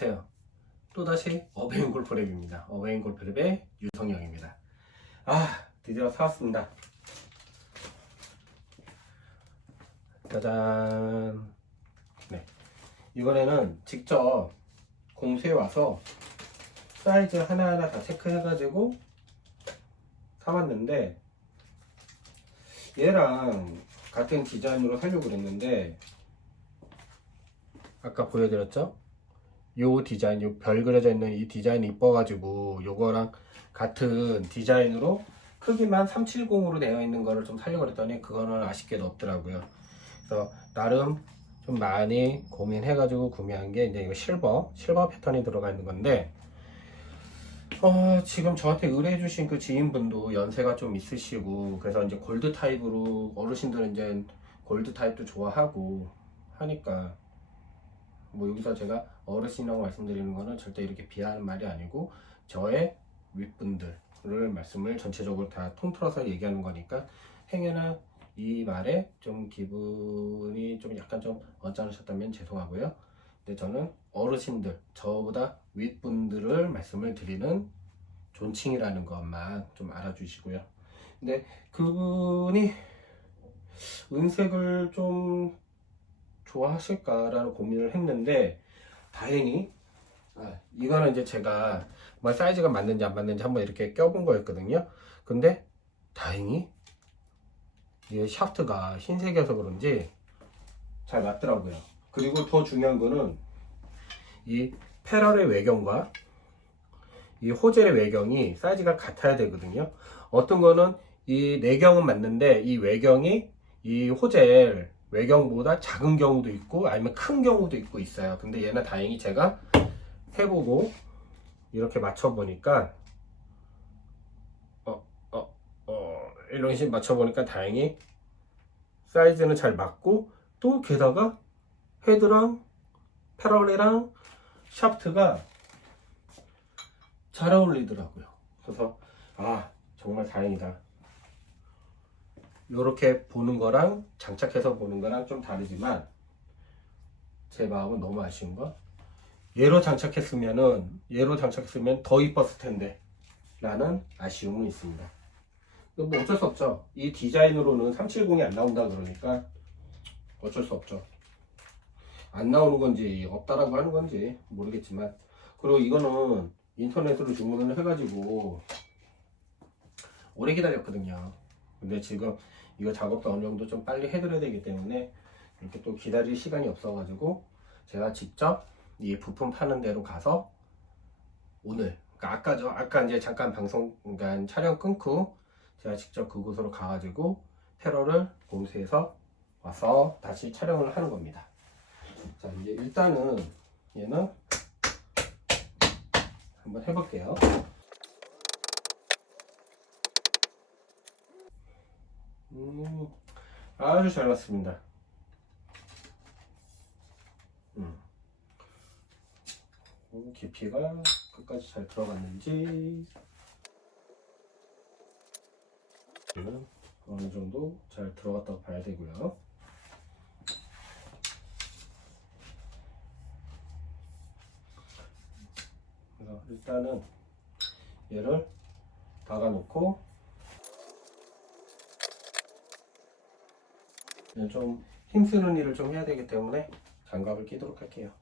안녕하세요. 또다시 어베인 골프랩입니다. 어베인 골프랩의 유성영입니다. 드디어 사왔습니다. 짜잔. 네, 이번에는 직접 공수해 와서 사이즈 하나하나 다 체크해가지고 사왔는데, 얘랑 같은 디자인으로 사려고 그랬는데, 아까 보여드렸죠? 요 디자인, 요 별 그려져 있는 이 디자인이 이뻐가지고 요거랑 같은 디자인으로 크기만 370으로 되어 있는 거를 좀 사려고 그랬더니 그거는 아쉽게도 없더라고요. 그래서 나름 좀 많이 고민해가지고 구매한 게 이제 이거 실버 패턴이 들어가 있는 건데, 지금 저한테 의뢰해주신 그 지인분도 연세가 좀 있으시고, 그래서 이제 골드 타입으로, 어르신들은 이제 골드 타입도 좋아하고 하니까, 뭐 여기서 제가 어르신이라고 말씀드리는 거는 절대 이렇게 비하하는 말이 아니고 저의 윗분들을 말씀을 전체적으로 다 통틀어서 얘기하는 거니까, 행여나 이 말에 좀 기분이 좀 약간 좀 언짢으셨다면 죄송하고요. 근데 저는 어르신들, 저보다 윗분들을 말씀을 드리는 존칭이라는 것만 좀 알아주시고요. 근데 그분이 은색을 좀 좋아하실까라는 고민을 했는데, 다행히 이거는 이제 제가 뭐 사이즈가 맞는지 안 맞는지 한번 이렇게 껴본 거였거든요. 근데 다행히 이 샤프트가 흰색이어서 그런지 잘 맞더라고요. 그리고 더 중요한 거는 이 패럴의 외경과 이 호젤의 외경이 사이즈가 같아야 되거든요. 어떤 거는 이 내경은 맞는데 이 외경이 이 호젤 외경보다 작은 경우도 있고 아니면 큰 경우도 있고 있어요. 근데 얘는 다행히 제가 해보고 이렇게 맞춰보니까 이런 식으로 맞춰보니까 다행히 사이즈는 잘 맞고, 또 게다가 헤드랑 패럴이랑 샤프트가 잘 어울리더라고요. 그래서 정말 다행이다. 이렇게 보는 거랑 장착해서 보는 거랑 좀 다르지만 제 마음은 너무 아쉬운 거, 얘로 장착했으면 더 이뻤을 텐데 라는 아쉬움은 있습니다. 뭐 어쩔 수 없죠. 이 디자인으로는 370이 안 나온다 그러니까 어쩔 수 없죠. 안 나오는 건지 없다라고 하는 건지 모르겠지만, 그리고 이거는 인터넷으로 주문을 해가지고 오래 기다렸거든요. 근데 지금 이거 작업도 어느 정도 좀 빨리 해드려야 되기 때문에 이렇게 또 기다릴 시간이 없어가지고 제가 직접 이 부품 파는 데로 가서 오늘, 그러니까 아까 이제 잠깐 그러니까 촬영 끊고 제가 직접 그곳으로 가가지고 패럴을 공수해서 와서 다시 촬영을 하는 겁니다. 자, 이제 일단은 얘는 한번 해볼게요. 아주 잘 맞습니다. 깊이가 끝까지 잘 들어갔는지 어느 정도 잘 들어갔다고 봐야 되고요. 그래서 일단은 얘를 박아놓고 좀 힘쓰는 일을 좀 해야 되기 때문에 장갑을 끼도록 할게요.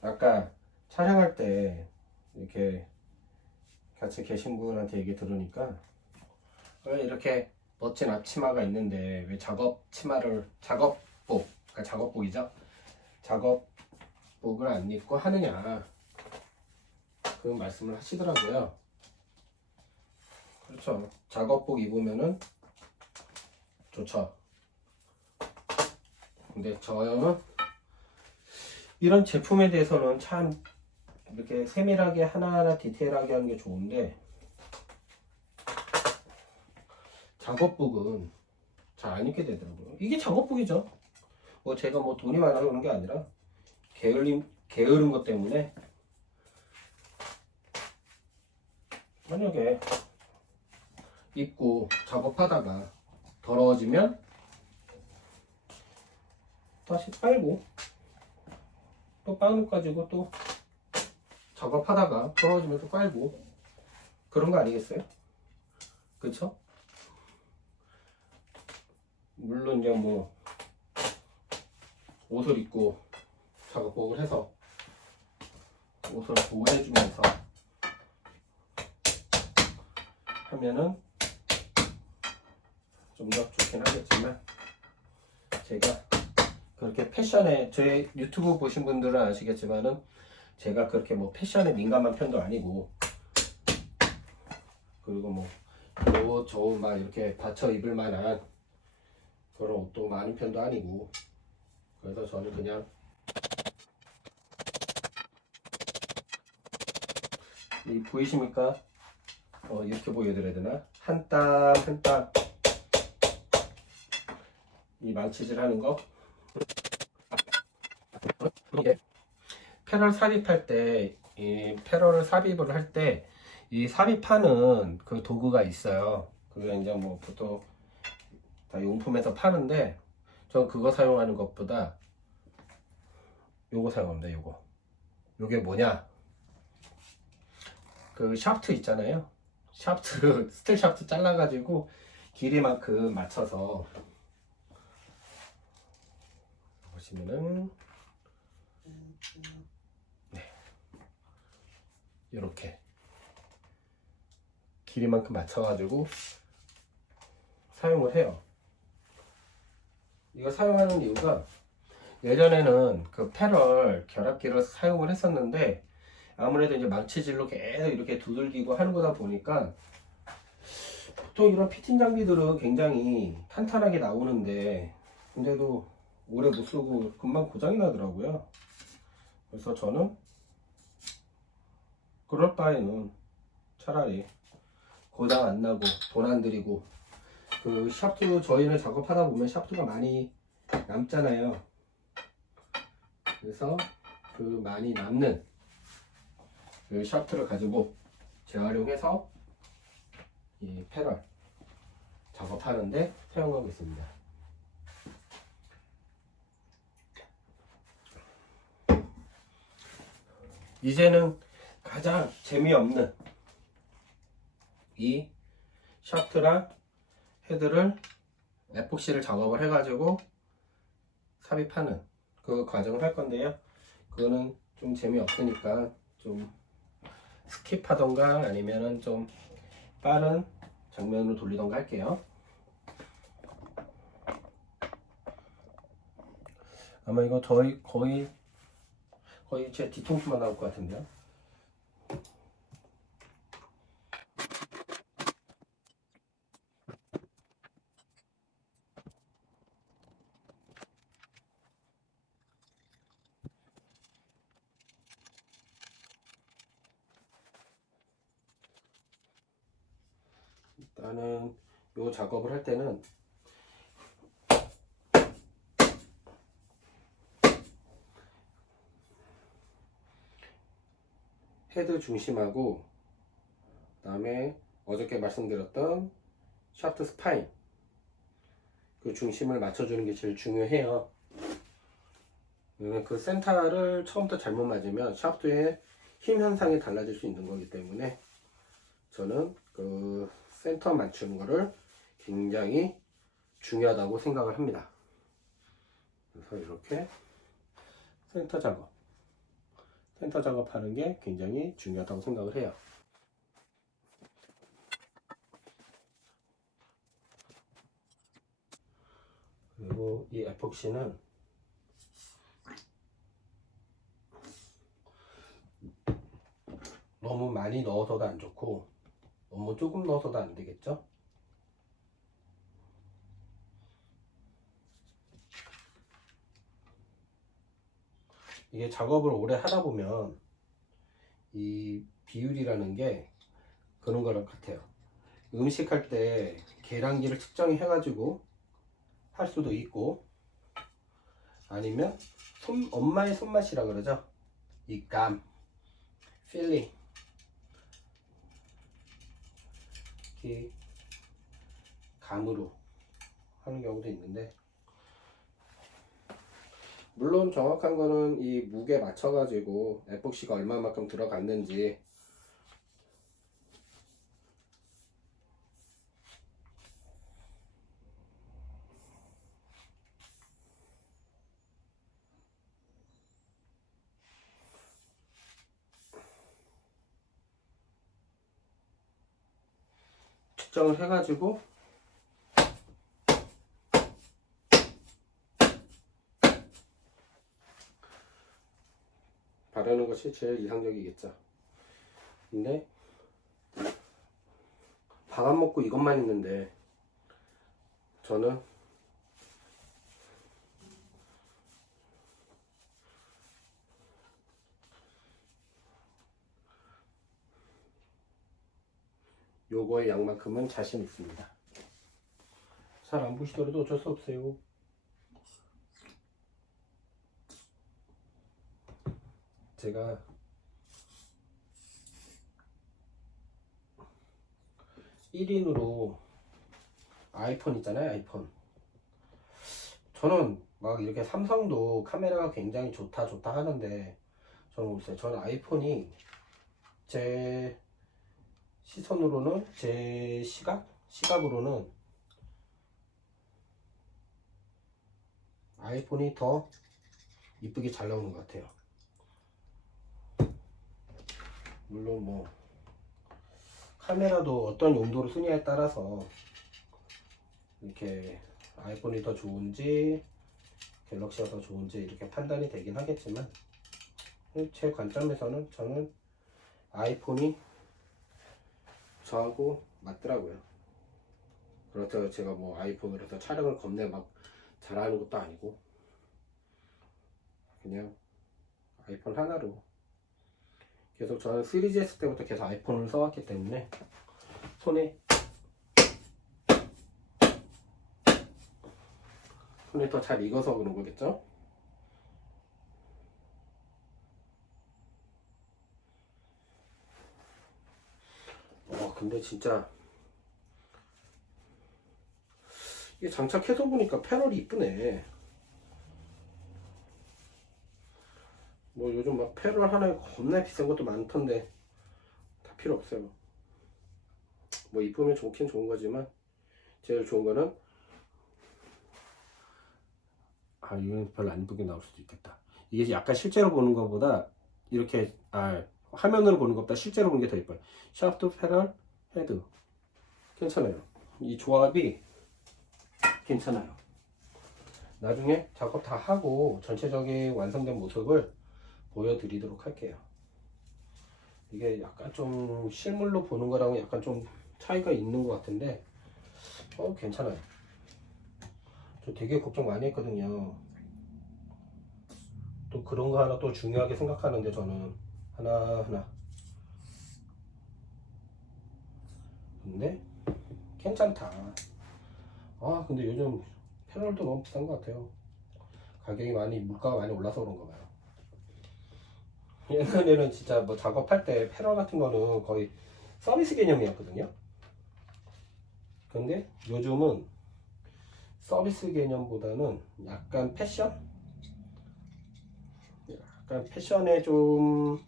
아까 촬영할 때 이렇게 같이 계신 분한테 얘기 들으니까, 왜 이렇게 멋진 앞치마가 있는데 왜 작업복이죠? 작업복을 안 입고 하느냐, 그 말씀을 하시더라고요. 그렇죠. 작업복 입으면은 좋죠. 근데 저는 이런 제품에 대해서는 참 이렇게 세밀하게 하나하나 디테일하게 하는 게 좋은데, 작업복은 잘 안 입게 되더라고요. 이게 작업복이죠. 뭐 제가 뭐 돈이 많아서 그런 게 아니라 게으른 것 때문에, 만약에 입고 작업하다가 더러워지면 다시 빨고 또 빵 가지고 또 작업하다가 부러워지면 또 깔고 그런 거 아니겠어요? 그쵸? 물론 이제 뭐 옷을 입고 작업복을 해서 옷을 보호해주면서 하면은 좀 더 좋긴 하겠지만, 제가 그렇게 패션에, 제 유튜브 보신 분들은 아시겠지만은 제가 그렇게 뭐 패션에 민감한 편도 아니고, 그리고 뭐 저 막 이렇게 받쳐 입을 만한 그런 옷도 많은 편도 아니고, 그래서 저는 그냥 이 보이십니까? 이렇게 보여드려야 되나? 한 땀 한 땀 이 망치질 하는 거. 이게 패럴 삽입할 때, 이 패럴을 삽입을 할 때 이 삽입하는 그 도구가 있어요. 그게 이제 뭐 보통 다 용품에서 파는데, 전 그거 사용하는 것보다 요거 사용합니다. 요게 뭐냐, 그 샤프트 있잖아요. 샤프트 스틸 샤프트 잘라가지고 길이만큼 맞춰서 보시면은, 네, 이렇게 길이만큼 맞춰가지고 사용을 해요. 이거 사용하는 이유가, 예전에는 그 패럴 결합기를 사용을 했었는데, 아무래도 이제 망치질로 계속 이렇게 두들기고 하는 거다 보니까, 보통 이런 피팅 장비들은 굉장히 탄탄하게 나오는데, 근데도 오래 못 쓰고 금방 고장이 나더라고요. 그래서 저는 그럴 바에는 차라리 고장 안 나고 돈 안 들이고, 그 샤프트, 저희는 작업하다 보면 샤프트가 많이 남잖아요. 그래서 그 많이 남는 그 샤프트를 가지고 재활용해서 이 패럴 작업하는데 사용하고 있습니다. 이제는 가장 재미없는 이 샤프트랑 헤드를 에폭시를 작업을 해가지고 삽입하는 그 과정을 할 건데요. 그거는 좀 재미없으니까 좀 스킵하던가 아니면은 좀 빠른 장면으로 돌리던가 할게요. 아마 이거 저희 거의 제 뒤통수만 나올 것 같은데요. 일단은 요 작업을 할 때는 헤드 중심하고, 그 다음에 어저께 말씀드렸던 샤프트 스파인 그 중심을 맞춰주는 게 제일 중요해요. 그 센터를 처음부터 잘못 맞으면 샤프트의 힘 현상이 달라질 수 있는 거기 때문에, 저는 그 센터 맞추는 거를 굉장히 중요하다고 생각을 합니다. 그래서 이렇게 센터 작업하는 게 굉장히 중요하다고 생각을 해요. 그리고 이 에폭시는 너무 많이 넣어서도 안 좋고 너무 조금 넣어서도 안 되겠죠? 이게 작업을 오래 하다 보면 이 비율이라는 게 그런 거랑 같아요. 음식 할 때 계량기를 측정해 가지고 할 수도 있고, 아니면 엄마의 손맛이라 그러죠. 이 감, 필링, 이 감으로 하는 경우도 있는데, 물론 정확한 거는 이 무게 맞춰가지고 에폭시가 얼마만큼 들어갔는지 측정을 해가지고 바르는 것이 제일 이상적이겠죠. 근데 밥 안 먹고 이것만 있는데 저는 요거의 양만큼은 자신 있습니다. 잘 안 보시더라도 어쩔 수 없어요. 제가 1인으로 아이폰 있잖아요, 아이폰. 저는 막 이렇게 삼성도 카메라가 굉장히 좋다 하는데 저는 글쎄요, 저는 아이폰이 제 시선으로는, 제 시각으로는 아이폰이 더 이쁘게 잘 나오는 것 같아요. 물론 뭐 카메라도 어떤 용도로 쓰냐에 따라서 이렇게 아이폰이 더 좋은지 갤럭시가 더 좋은지 이렇게 판단이 되긴 하겠지만 제 관점에서는 저는 아이폰이 저하고 맞더라고요. 그렇다고 제가 뭐 아이폰으로 해서 촬영을 겁내 막 잘하는 것도 아니고 그냥 아이폰 하나로 계속 저는 3GS 때부터 계속 아이폰을 써왔기 때문에 손에 더 잘 익어서 그런 거겠죠? 근데 진짜 이게 장착해서 보니까 패널이 이쁘네. 뭐 요즘 막 패널 하나에 겁나 비싼 것도 많던데 다 필요 없어요. 뭐 이쁘면 좋긴 좋은 거지만 제일 좋은 거는 이건 별로 안 이쁘게 나올 수도 있겠다. 이게 약간 실제로 보는 것보다 이렇게 화면으로 보는 것보다 실제로 보는 게 더 이뻐요. 샤프트, 패널, 헤드 괜찮아요. 이 조합이 괜찮아요. 나중에 작업 다 하고 전체적인 완성된 모습을 보여드리도록 할게요. 이게 약간 좀 실물로 보는 거랑은 약간 좀 차이가 있는 것 같은데 괜찮아요. 저 되게 걱정 많이 했거든요. 또 그런 거 하나 또 중요하게 생각하는데 저는 하나하나 근데 괜찮다. 근데 요즘 패널도 너무 비싼 것 같아요. 가격이 물가가 많이 올라서 그런가 봐요. 옛날에는 진짜 뭐 작업할 때 패널 같은 거는 거의 서비스 개념이었거든요. 근데 요즘은 서비스 개념보다는 약간 패션에 좀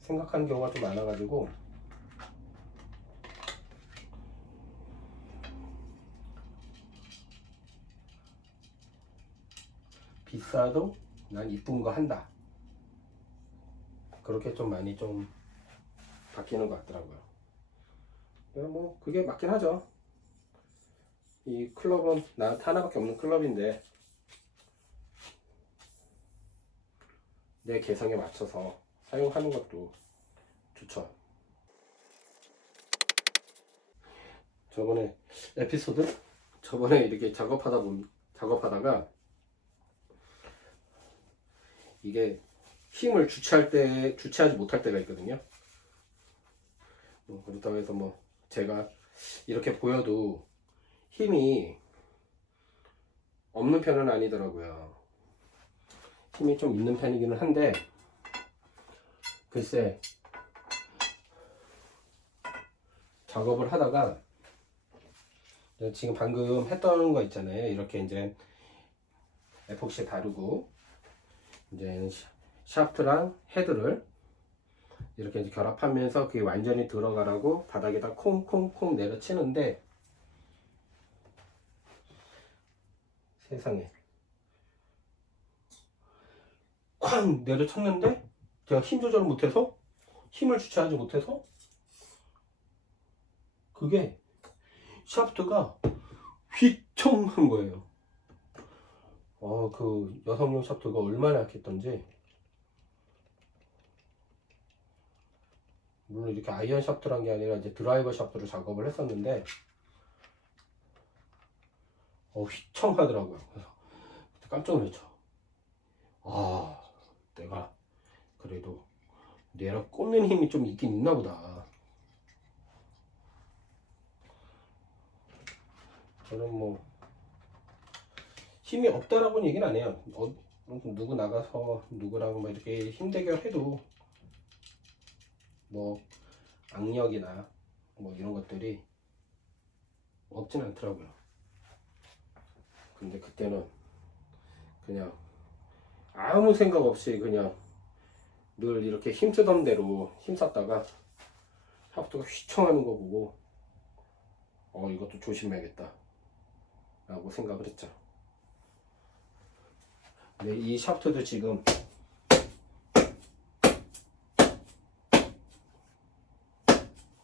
생각하는 경우가 좀 많아가지고 비싸도 난 이쁜 거 한다. 그렇게 좀 많이 좀 바뀌는 것 같더라고요. 뭐 그게 맞긴 하죠. 이 클럽은 나한테 하나밖에 없는 클럽인데 내 개성에 맞춰서 사용하는 것도 좋죠. 저번에 이렇게 작업하다가 이게 힘을 주체하지 못할 때가 있거든요. 그렇다고 해서 뭐 제가 이렇게 보여도 힘이 없는 편은 아니더라고요. 힘이 좀 있는 편이기는 한데 글쎄 작업을 하다가 지금 방금 했던 거 있잖아요. 이렇게 이제 에폭시 바르고 이제 샤프트랑 헤드를 이렇게 이제 결합하면서 그게 완전히 들어가라고 바닥에다 콩콩콩 내려치는데, 세상에 쾅 내려쳤는데 제가 힘 조절을 못해서, 힘을 주체하지 못해서 그게 샤프트가 휘청한 거예요. 그 여성용 샤프트가 얼마나 약했던지. 물론 이렇게 아이언 샤프트란 게 아니라 이제 드라이버 샤프트로 작업을 했었는데 휘청하더라고요. 그래서 깜짝 놀랐죠. 내가 그래도 내가 꽂는 힘이 좀 있긴 있나 보다. 저는 뭐 힘이 없다라고는 얘기는 안 해요. 누구 나가서 누구랑 뭐 이렇게 힘 대결해도 뭐 악력이나 뭐 이런 것들이 없진 않더라고요. 근데 그때는 그냥 아무 생각 없이 그냥 늘 이렇게 힘쓰던 대로 힘썼다가 샤프트가 휘청하는 거 보고 이것도 조심해야겠다 라고 생각을 했죠. 근데 이 샤프트도 지금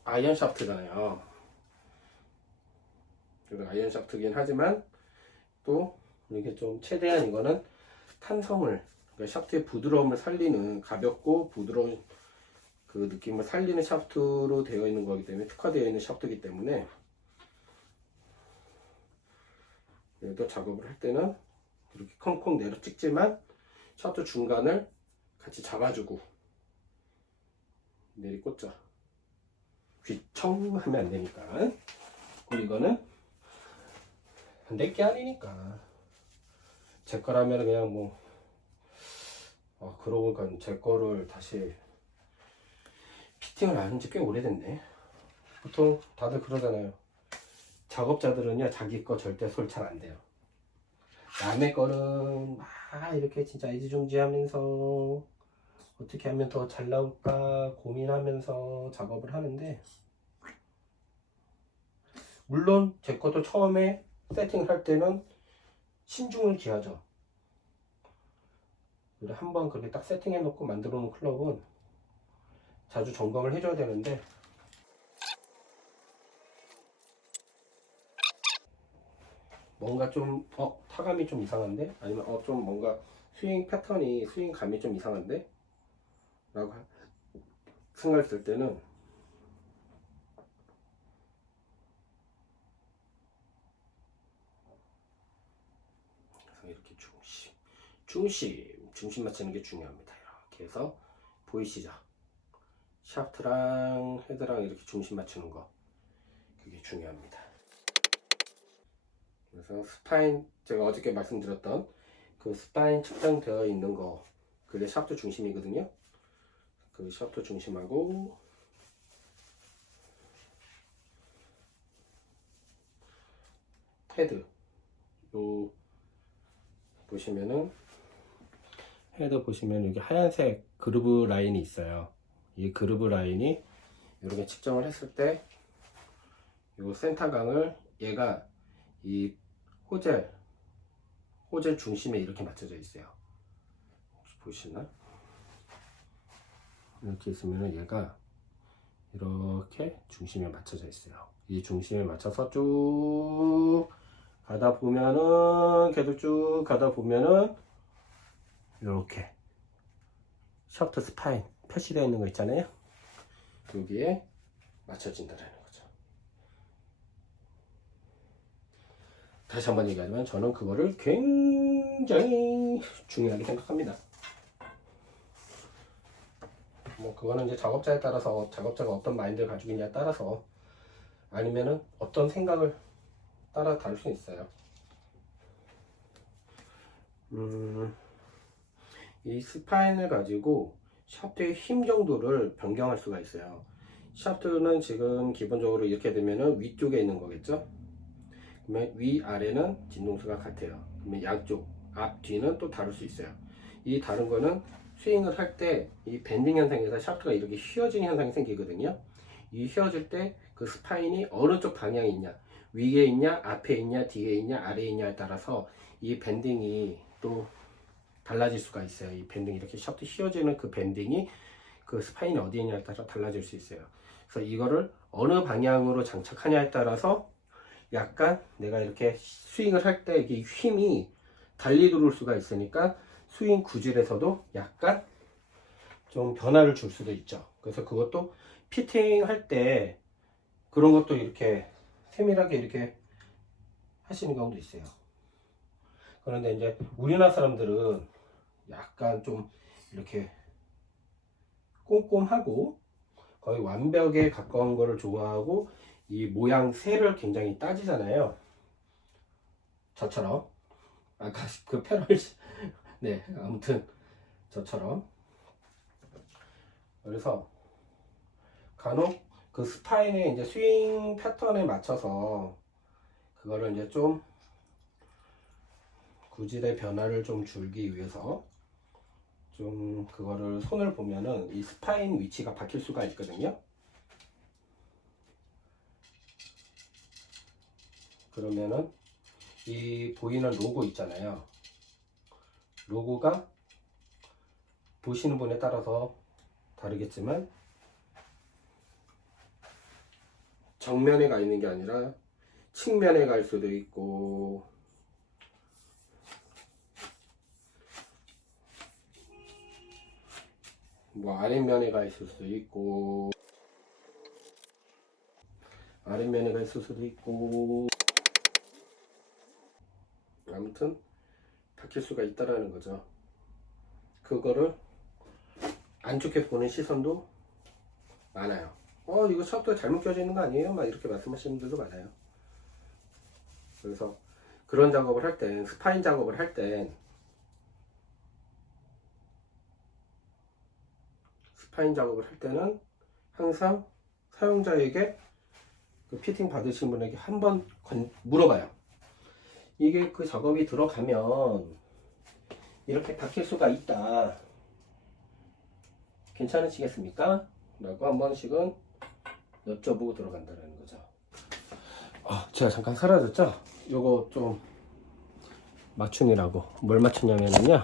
아이언 샤프트잖아요. 그래서 아이언 샤프트긴 하지만 또 이렇게 좀 최대한 이거는 탄성을, 그러니까 샤프트의 부드러움을 살리는, 가볍고 부드러운 그 느낌을 살리는 샤프트로 되어 있는 거기 때문에, 특화되어 있는 샤프트이기 때문에 얘도 작업을 할 때는 이렇게 콩콩 내려 찍지만 샤프트 중간을 같이 잡아주고 내리 꽂자. 귀청 하면 안 되니까. 그리고 이거는 내 게 아니니까. 제 거라면 그냥 뭐 그러고 보니까 제 거를 다시 피팅을 안 한 지 꽤 오래됐네. 보통 다들 그러잖아요. 작업자들은요, 자기 거 절대 소리 잘 안 돼요. 남의 거는 막 이렇게 진짜 애지중지하면서 어떻게 하면 더 잘 나올까 고민하면서 작업을 하는데, 물론 제 것도 처음에 세팅을 할 때는 신중을 기하죠. 한번 그렇게 딱 세팅해 놓고 만들어 놓은 클럽은 자주 점검을 해줘야 되는데, 뭔가 좀 타감이 좀 이상한데, 아니면 좀 뭔가 스윙 패턴이, 스윙 감이 좀 이상한데 라고 생각했을 때는 이렇게 중심 맞추는 게 중요합니다. 이렇게 해서 보이시죠? 샤프트랑 헤드랑 이렇게 중심 맞추는 거, 그게 중요합니다. 그래서 스파인, 제가 어저께 말씀드렸던 그 스파인 측정되어 있는 거, 그게 샤프트 중심이거든요. 그 샤프트 중심하고 헤드, 요 보시면은, 헤드 보시면 여기 하얀색 그루브 라인이 있어요. 이 그루브 라인이 이렇게 측정을 했을 때 요 센터강을 얘가 이 호젤 중심에 이렇게 맞춰져 있어요. 혹시 보시나? 이렇게 있으면 얘가 이렇게 중심에 맞춰져 있어요. 이 중심에 맞춰서 쭉 가다 보면은, 계속 쭉 가다 보면은 이렇게 샤프트 스파인 표시되어 있는 거 있잖아요. 여기에 맞춰진다는 거죠. 다시 한번 얘기하지만 저는 그거를 굉장히 중요하게 생각합니다. 뭐 그거는 이제 작업자에 따라서, 작업자가 어떤 마인드를 가지고 있냐에 따라서, 아니면은 어떤 생각을 따라 다를 수 있어요. 이 스파인을 가지고 샤프트의 힘 정도를 변경할 수가 있어요. 샤프트는 지금 기본적으로 이렇게 되면은 위쪽에 있는 거겠죠. 그러면 위아래는 진동수가 같아요. 그러면 양쪽 앞, 뒤는 또 다를 수 있어요. 이 다른 거는 스윙을 할 때 이 밴딩 현상에서 샤프트가 이렇게 휘어지는 현상이 생기거든요. 이 휘어질 때 그 스파인이 어느 쪽 방향에 있냐, 위에 있냐, 앞에 있냐, 뒤에 있냐, 아래에 있냐에 따라서 이 밴딩이 또 달라질 수가 있어요. 이 밴딩 이렇게 샤프트 휘어지는 그 밴딩이 그 스파인이 어디에 있냐에 따라 달라질 수 있어요. 그래서 이거를 어느 방향으로 장착하냐에 따라서 약간 내가 이렇게 스윙을 할 때 이 힘이 달리 들어올 수가 있으니까 스윙 구질에서도 약간 좀 변화를 줄 수도 있죠. 그래서 그것도 피팅 할 때 그런 것도 이렇게 세밀하게 이렇게 하시는 경우도 있어요. 그런데 이제 우리나라 사람들은 약간 좀 이렇게 꼼꼼하고 거의 완벽에 가까운 거를 좋아하고 이 모양 새를 굉장히 따지잖아요. 저처럼 아까 그 패럴 네, 아무튼 저처럼. 그래서 간혹 그 스파인의 이제 스윙 패턴에 맞춰서 그거를 이제 좀 구질의 변화를 좀 줄기 위해서 좀 그거를 손을 보면은 이 스파인 위치가 바뀔 수가 있거든요. 그러면은 이 보이는 로고 있잖아요. 로고가 보시는 분에 따라서 다르겠지만 정면에 가 있는 게 아니라 측면에 갈 수도 있고 뭐 아랫면에 가 있을 수도 있고 아랫면에 가 있을 수도 있고 아무튼 바뀔 수가 있다라는 거죠. 그거를 안 좋게 보는 시선도 많아요. 이거 샤프트가 잘못 껴져 있는 거 아니에요? 막 이렇게 말씀하시는 분들도 많아요. 그래서 그런 작업을 할 땐, 스파인 작업을 할 땐, 스파인 작업을 할 때는 항상 사용자에게 그 피팅 받으신 분에게 한번 물어봐요. 이게 그 작업이 들어가면 이렇게 바뀔 수가 있다. 괜찮으시겠습니까? 라고 한 번씩은 여쭤보고 들어간다는 거죠. 제가 잠깐 사라졌죠? 요거 좀 맞춤이라고. 뭘 맞추냐면요.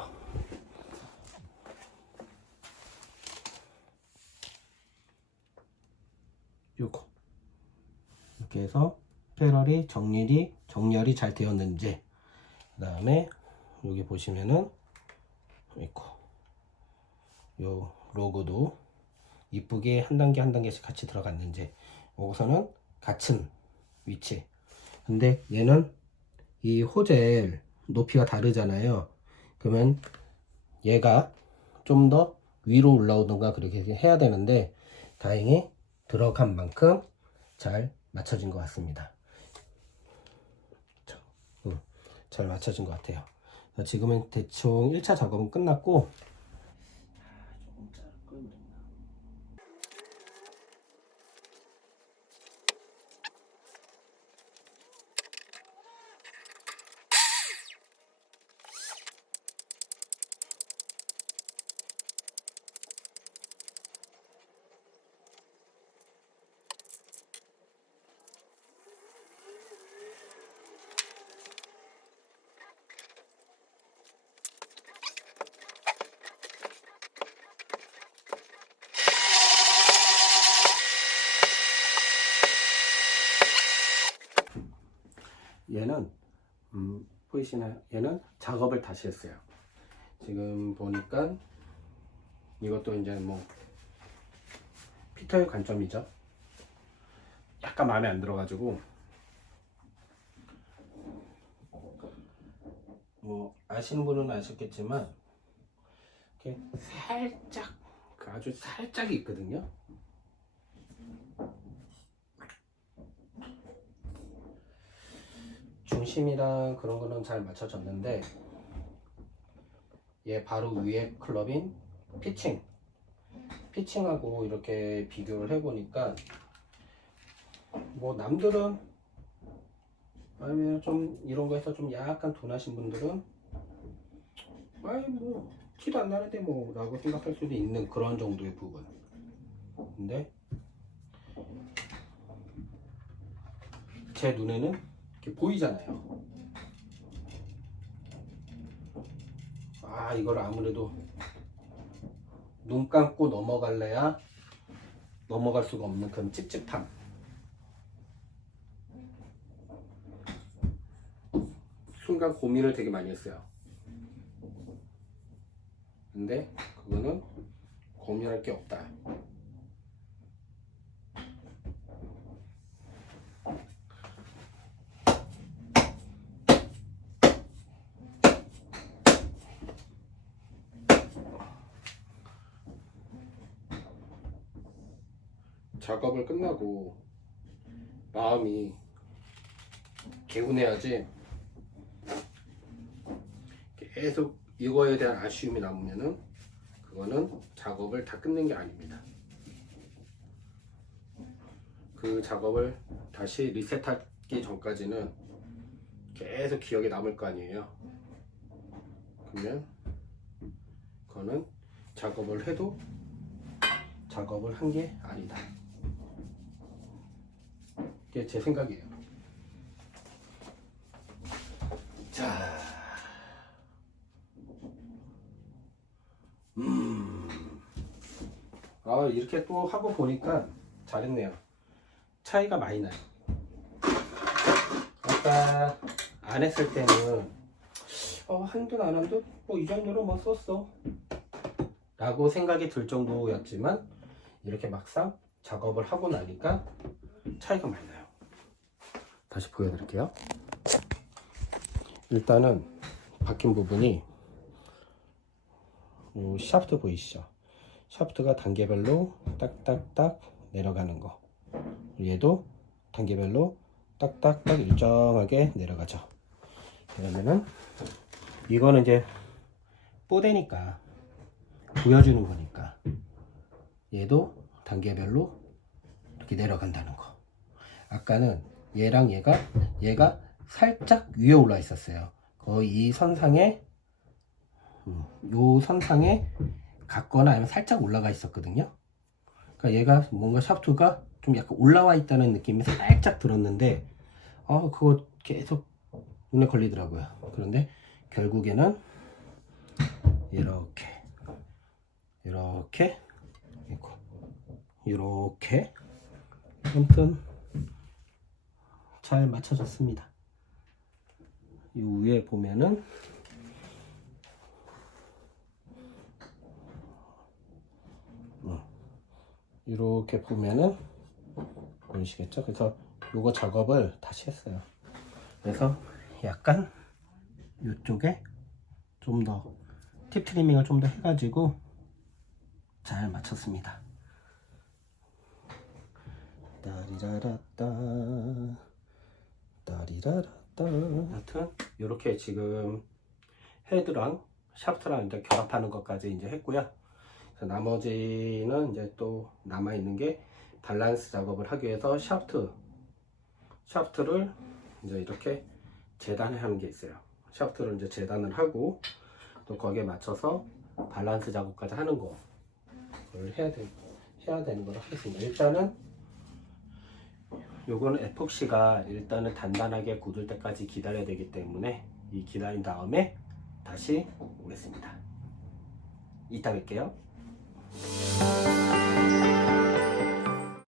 요거. 이렇게 해서 패럴이 정렬이 잘 되었는지. 그 다음에 여기 보시면은 있고 요 로고도 이쁘게 한 단계 한 단계씩 같이 들어갔는지. 여기서는 같은 위치. 근데 얘는 이 호젤 높이가 다르잖아요. 그러면 얘가 좀 더 위로 올라오던가 그렇게 해야 되는데 다행히 들어간 만큼 잘 맞춰진 것 같습니다. 잘 맞춰진 것 같아요. 지금은 대충 1차 작업은 끝났고 얘는 보이시나요? 얘는 작업을 다시 했어요. 지금 보니까 이것도 이제 뭐 피터의 관점이죠. 약간 마음에 안 들어가지고 뭐 아시는 분은 아셨겠지만 이렇게 살짝 아주 살짝이 있거든요. 중심이랑 그런 거는 잘 맞춰졌는데 얘 바로 위에 클럽인 피칭하고 이렇게 비교를 해보니까 뭐 남들은 아니면 좀 이런 거에서 좀 약간 둔하신 분들은 아이 뭐 티도 안 나는데 뭐 라고 생각할 수도 있는 그런 정도의 부분. 근데 제 눈에는 이렇게 보이잖아요. 아, 이걸 아무래도 눈 감고 넘어갈래야 넘어갈 수가 없는 그런 찝찝함. 순간 고민을 되게 많이 했어요. 근데 그거는 고민할 게 없다. 작업을 끝나고 마음이 개운해야지 계속 이거에 대한 아쉬움이 남으면은 그거는 작업을 다 끝낸 게 아닙니다. 그 작업을 다시 리셋하기 전까지는 계속 기억에 남을 거 아니에요. 그러면 그거는 작업을 해도 작업을 한 게 아니다. 이게 제 생각이에요. 자, 이렇게 또 하고 보니까 잘했네요. 차이가 많이 나요. 아까 안 했을 때는 한 듯 안 한 듯 뭐 이 정도로 뭐 썼어 라고 생각이 들 정도였지만 이렇게 막상 작업을 하고 나니까 차이가 많이 나요. 다시 보여드릴게요. 일단은 바뀐 부분이 샤프트 보이시죠? 샤프트가 단계별로 딱딱딱 내려가는 거. 얘도 단계별로 딱딱딱 일정하게 내려가죠. 그러면은 이거는 이제 뽀대니까 보여주는 거니까 얘도 단계별로 이렇게 내려간다는 거. 아까는 얘랑 얘가 살짝 위에 올라 있었어요. 거의 이 선상에 요 선상에 같거나 아니면 살짝 올라가 있었거든요. 그러니까 얘가 뭔가 샤프트가 좀 약간 올라와 있다는 느낌이 살짝 들었는데 그거 계속 눈에 걸리더라고요. 그런데 결국에는 이렇게 아무튼 잘 맞춰졌습니다. 이 위에 보면은 이렇게 보면은 보이시겠죠? 그래서 요거 작업을 다시 했어요. 그래서 약간 이쪽에 좀 더 팁 트리밍을 좀 더 해가지고 잘 맞췄습니다. 따리라라따 따리라라따. 하여튼 이렇게 지금 헤드랑 샤프트랑 이제 결합하는 것까지 이제 했고요. 나머지는 이제 또 남아 있는 게 밸런스 작업을 하기 위해서 샤프트를 이제 이렇게 재단을 하는 게 있어요. 샤프트를 이제 재단을 하고 또 거기에 맞춰서 밸런스 작업까지 하는 거를 해야 되는 걸 하겠습니다. 일단은 요거는 에폭시가 일단은 단단하게 굳을 때까지 기다려야 되기 때문에 이 기다린 다음에 다시 오겠습니다. 이따 뵐게요.